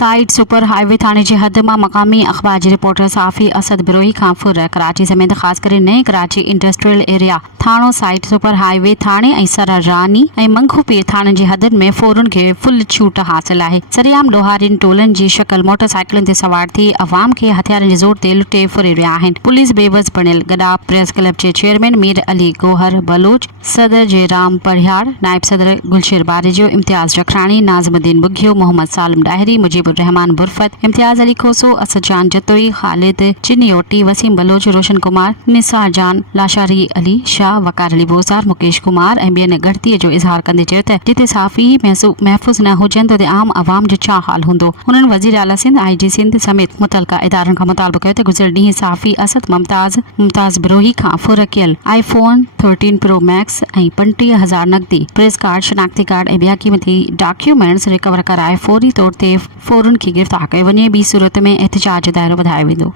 Side super highway थाने जी हद में मकामी अखबार जी रिपोर्टर साफ़ी असद बिरोही खां फुर कराची समेत ख़ास करे नए Karachi industrial area थाणो side super highway थाने ऐं सरारानी ऐं मंगू पीर थाननि जी हदनि में फोरन खे फुल छूट हासिल है। सरेआम लोहारिन टोलन जी शक्ल मोटरसाइकिलन ते सवार थी अवाम के हथियारनि जे ज़ोर ते लुटे फुरे रहिया आहिनि। पुलिस बेबस बणियल गॾा प्रेस क्लब के चेयरमैन मीर अली गोहर बलोच, सदर जे राम परिहाड़, नायब सदर गुलशेर बारिजो, इम्तियाज जखरानी, नाज़मुद्दीन बुघियो, मोहम्मद सालिम डायरी, मुजीबुर रहमान बुरफत, इम्तियाज अली खोसो, असद जान जतोई, खालिद चिन्नियोटी, वसीम बलोच, रोशन कुमार, निसार जान, लाशारी अली शाह, वकार अली बोसार, मुकेश कुमार ऐं ॿियनि गढ़तीअ जो इज़हार कंदे चयो त जिते साफ़ी महफ़ूज़ न हुजनि त आम आवाम जो छा हाल हूंदो। हुननि वज़ीर आला सिंध, IG सिंध समेत मुतलका इदारनि खां मुतालबो कयो त गुज़िरियल ॾींहुं साफ़ी असद मुमताज़ बिरोही खां फुर कयल iPhone 13 Pro Max ऐं 35,000 नकदी, प्रेस कार्ड, शनाख्ती कार्ड ऐं ॿिया क़ीमती डॉक्यूमेंट्स रिकवर कराए फौरी तौर ते फोरन खे गिरफ़्तार कयो वञे। ॿी सूरत में एहतिजाज जो दायरो वधायो वेंदो।